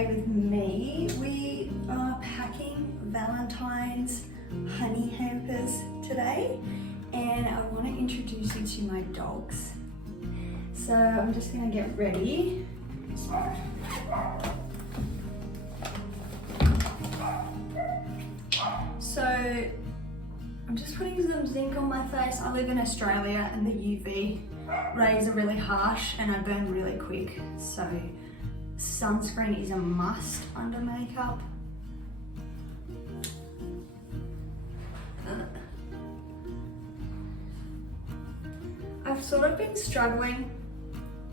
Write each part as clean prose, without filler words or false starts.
day with me. We are packing Valentine's honey hampers today, and I want to introduce you to my dogs. So I'm just going to get ready. So I'm just putting some zinc on my face. I live in Australia and the UV rays are really harsh and I burn really quick. So sunscreen is a must under makeup. I've sort of been struggling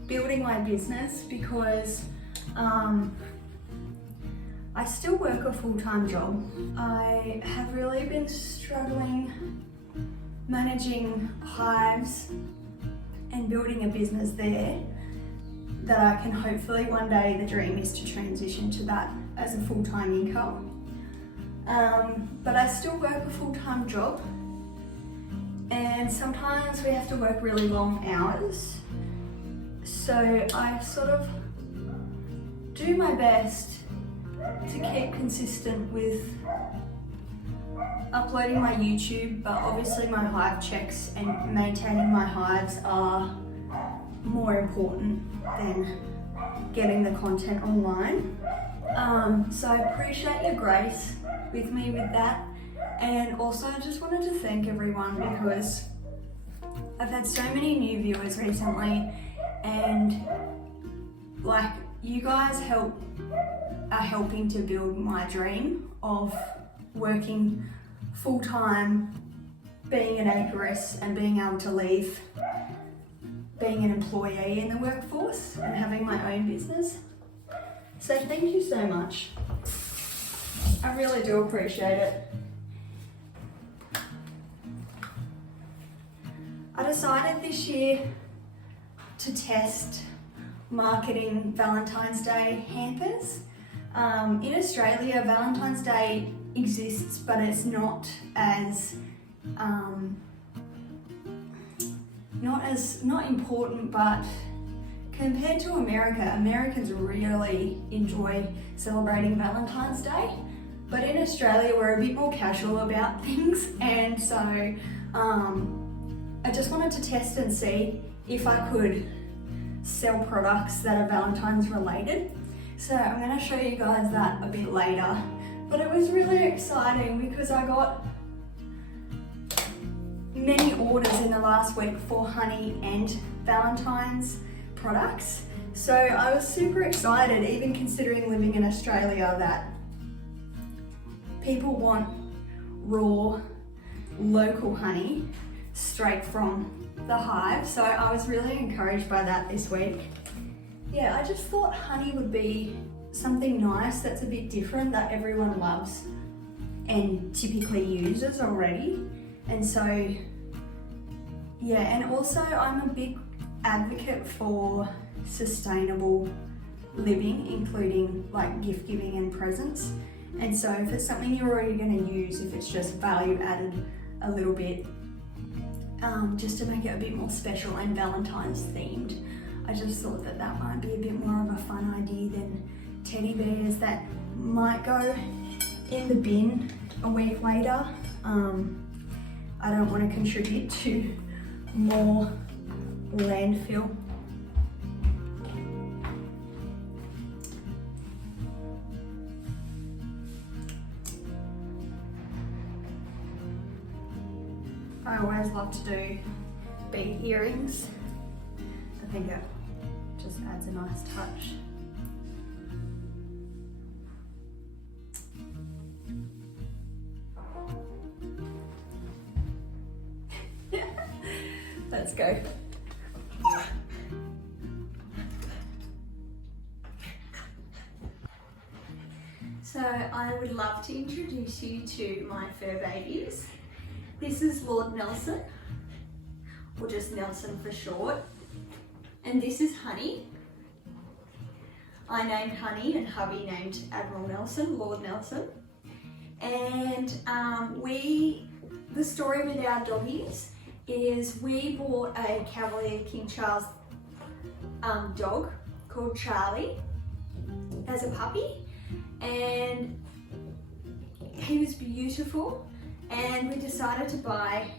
building my business because I still work a full-time job. I have really been struggling managing hives and building a business there that I can hopefully one day, the dream is to transition to that as a full-time income. But I still work a full-time job, and sometimes we have to work really long hours. So I sort of do my best to keep consistent with uploading my YouTube, but obviously my hive checks and maintaining my hives are more important than getting the content online. So I appreciate your grace with me with that. And also I just wanted to thank everyone because I've had so many new viewers recently, and like you guys are helping to build my dream of working full-time, being an apiarist and being able to leave being an employee in the workforce and having my own business. So thank you so much. I really do appreciate it. I decided this year to test marketing Valentine's Day hampers. In Australia, Valentine's Day exists, but it's not important, but compared to America, Americans really enjoy celebrating Valentine's Day. But in Australia, we're a bit more casual about things, and so I just wanted to test and see if I could sell products that are Valentine's related. So I'm going to show you guys that a bit later. But it was really exciting because I got many orders in the last week for honey and Valentine's products. So I was super excited, even considering living in Australia, that people want raw, local honey straight from the hive. So I was really encouraged by that this week. Yeah, I just thought honey would be something nice that's a bit different that everyone loves and typically uses already. And so, yeah, and also I'm a big advocate for sustainable living, including like gift giving and presents. And so if it's something you're already going to use, if it's just value added a little bit, just to make it a bit more special and Valentine's themed, I just thought that that might be a bit more of a fun idea than teddy bears that might go in the bin a week later. I don't want to contribute to more landfill. I always love to do bead earrings. I think it just adds a nice touch. Let's go. So I would love to introduce you to my fur babies. This is Lord Nelson, or just Nelson for short. And this is Honey. I named Honey and hubby named Admiral Nelson, Lord Nelson. And the story with our doggies is we bought a Cavalier King Charles dog called Charlie, as a puppy, and he was beautiful, and we decided to buy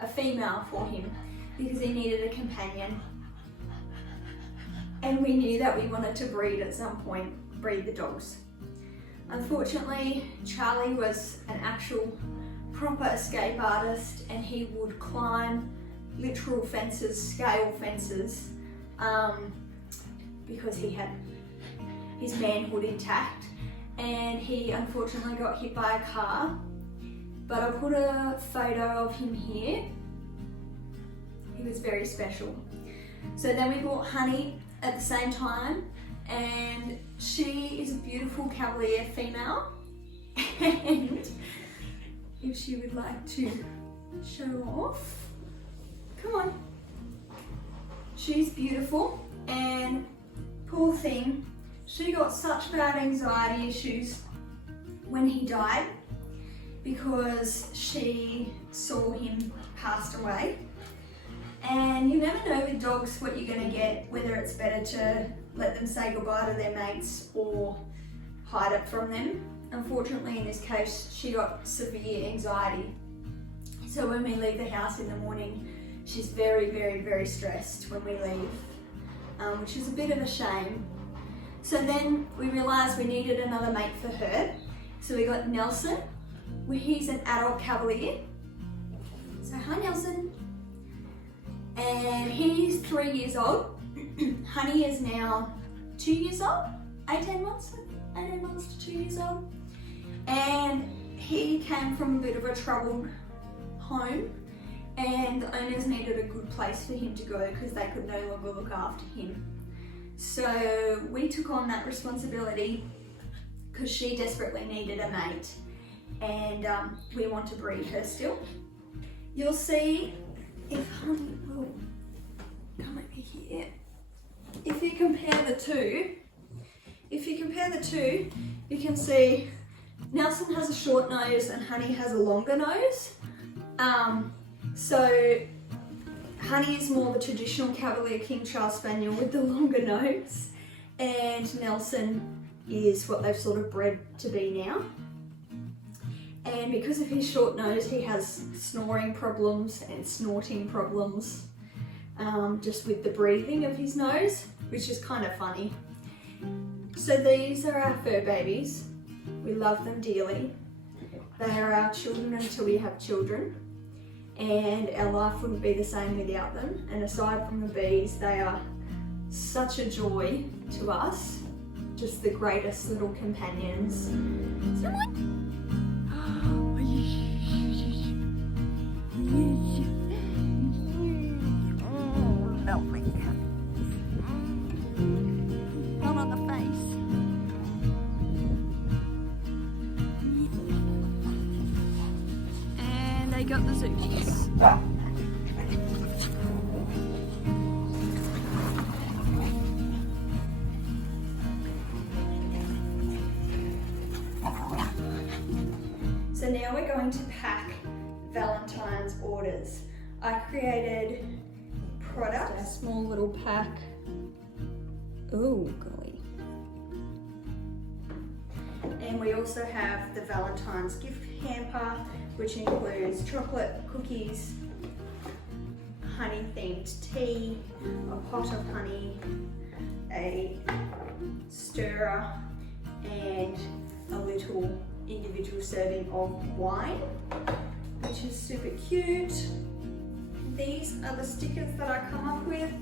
a female for him because he needed a companion, and we knew that we wanted to breed at some point, breed the dogs. Unfortunately, Charlie was an actual proper escape artist, and he would climb literal fences, scale fences, because he had his manhood intact, and he unfortunately got hit by a car. But I'll put a photo of him here. He was very special. So then we bought Honey at the same time, and she is a beautiful Cavalier female. And if she would like to show off, come on. She's beautiful, and poor thing, she got such bad anxiety issues when he died because she saw him passed away. And you never know with dogs what you're going to get, whether it's better to let them say goodbye to their mates or hide it from them. Unfortunately, in this case, she got severe anxiety. So when we leave the house in the morning, she's very, very, very stressed when we leave, which is a bit of a shame. So then we realised we needed another mate for her. So we got Nelson. He's an adult Cavalier. So hi Nelson. And he's 3 years old. Honey is now 2 years old, 18 months to 2 years old. And he came from a bit of a troubled home, and the owners needed a good place for him to go because they could no longer look after him. So we took on that responsibility because she desperately needed a mate, and we want to breed her still. You'll see if Honey will come over here. If you compare the two, you can see Nelson has a short nose and Honey has a longer nose. So Honey is more the traditional Cavalier King Charles Spaniel with the longer nose, and Nelson is what they've sort of bred to be now. And because of his short nose, he has snoring problems and snorting problems, just with the breathing of his nose, which is kind of funny. So these are our fur babies. We love them dearly. They are our children until we have children, and our life wouldn't be the same without them. And aside from the bees, they are such a joy to us, just the greatest little companions. Lovely. One on the face. And they got the zooties. So now we're going to pack Valentine's orders. I created products, a small little pack. Oh golly. And we also have the Valentine's gift hamper, which includes chocolate, cookies, honey themed tea, a pot of honey, a stirrer, and a little individual serving of wine, which is super cute. These are the stickers that I come up with.